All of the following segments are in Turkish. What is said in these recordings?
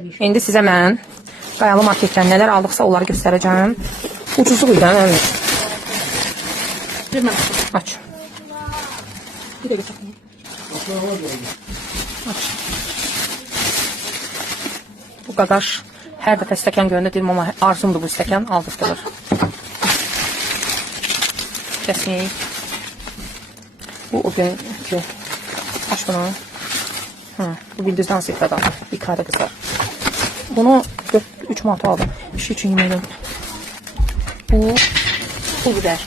İndi sizə mən Qayalı marketdən nələr aldıqsa onları göstərəcəm. Ucuzluq idi, əmin. Aç. Bir dəqiqə çəkin. Aç. Bu qaqaş hər dəfə stəkan görəndə deyirəm, amma arzumdur bu stəkan, aldırtılır. Kəsməyik. Bu o günkü. Aç bunu. Bu bildizdən sifədən. İkarə qızlar. Bunu 3 manat aldım. Bir şey için yemeğim. Bu pul biber.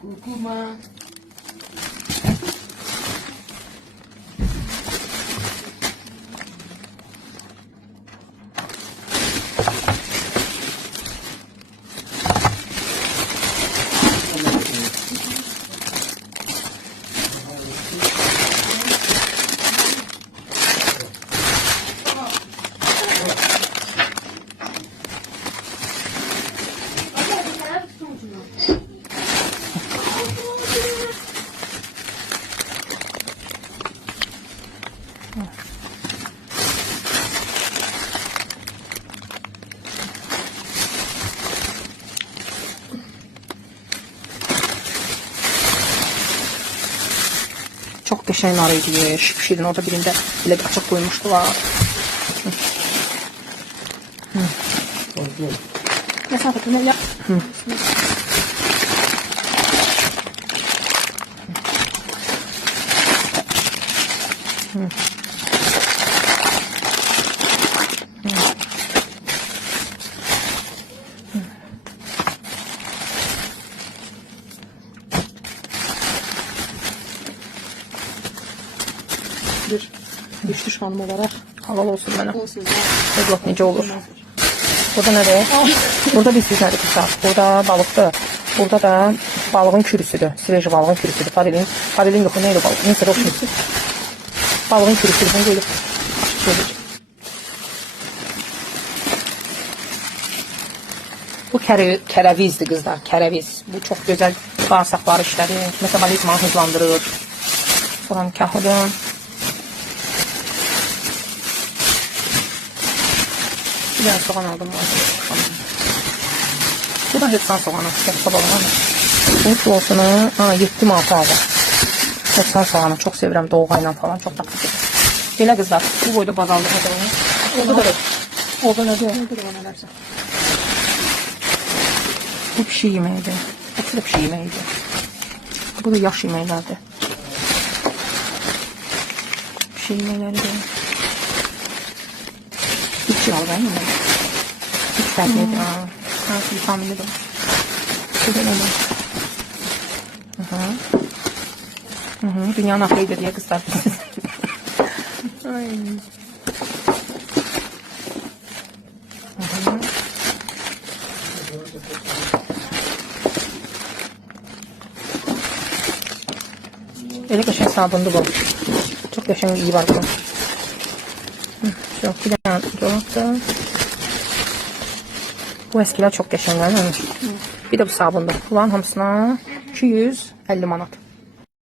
Kurkuma. Çok qəşəng nar idi, şirin. Orada birində belə açıq koymuşdular. Məsafətini elə. Bir düşmüş hanım olarak. Halal olsun mənə. Olsun. Evlaq necə olur? Burada nədir? Burada bir sürü nədir qızlar? Burada balıqdır. Burada da balığın kürüsüdür. Sveji balığın kürüsüdür. Farelin yoxu neydi balıq? Neyse roşun. Balığın kürüsüdür. Bunu gelip açık söyleyeceğim. Bu kərəvizdir qızlar. Kərəviz. Bu çok güzel bağırsaqları işlədir. Metabolizmanı hızlandırır. Soğan kahıdır. Bir tane soğan aldım. Bu da hepsan soğanı. Yoksa balığına. Bunun kilosunu 7 manat aldım. Hepsan soğanı. Çok sevirəm doğğayla falan. Çok tatlı. Belə qızlar. Bu boyda bazallık edelim. Orada da orada nədir? Bu pişi yeməyidir. Bu da pişi yeməyidir. Bu da yaş yeməklərdir. Pişi yeməkləridir. 3 lira ben mi? 3 fərqlidir. Vitaminlidir. Bu da nədir? Dünyanın axırıdır deyə qızlar. Ay. Elə qəşəng sabundur bu. Çox qəşəng iyi var bu. Çok bir tane dolapta. Bu eskiler çok qəşənglər. Bir de bu sabundur. Bunların hamısına 250 manat.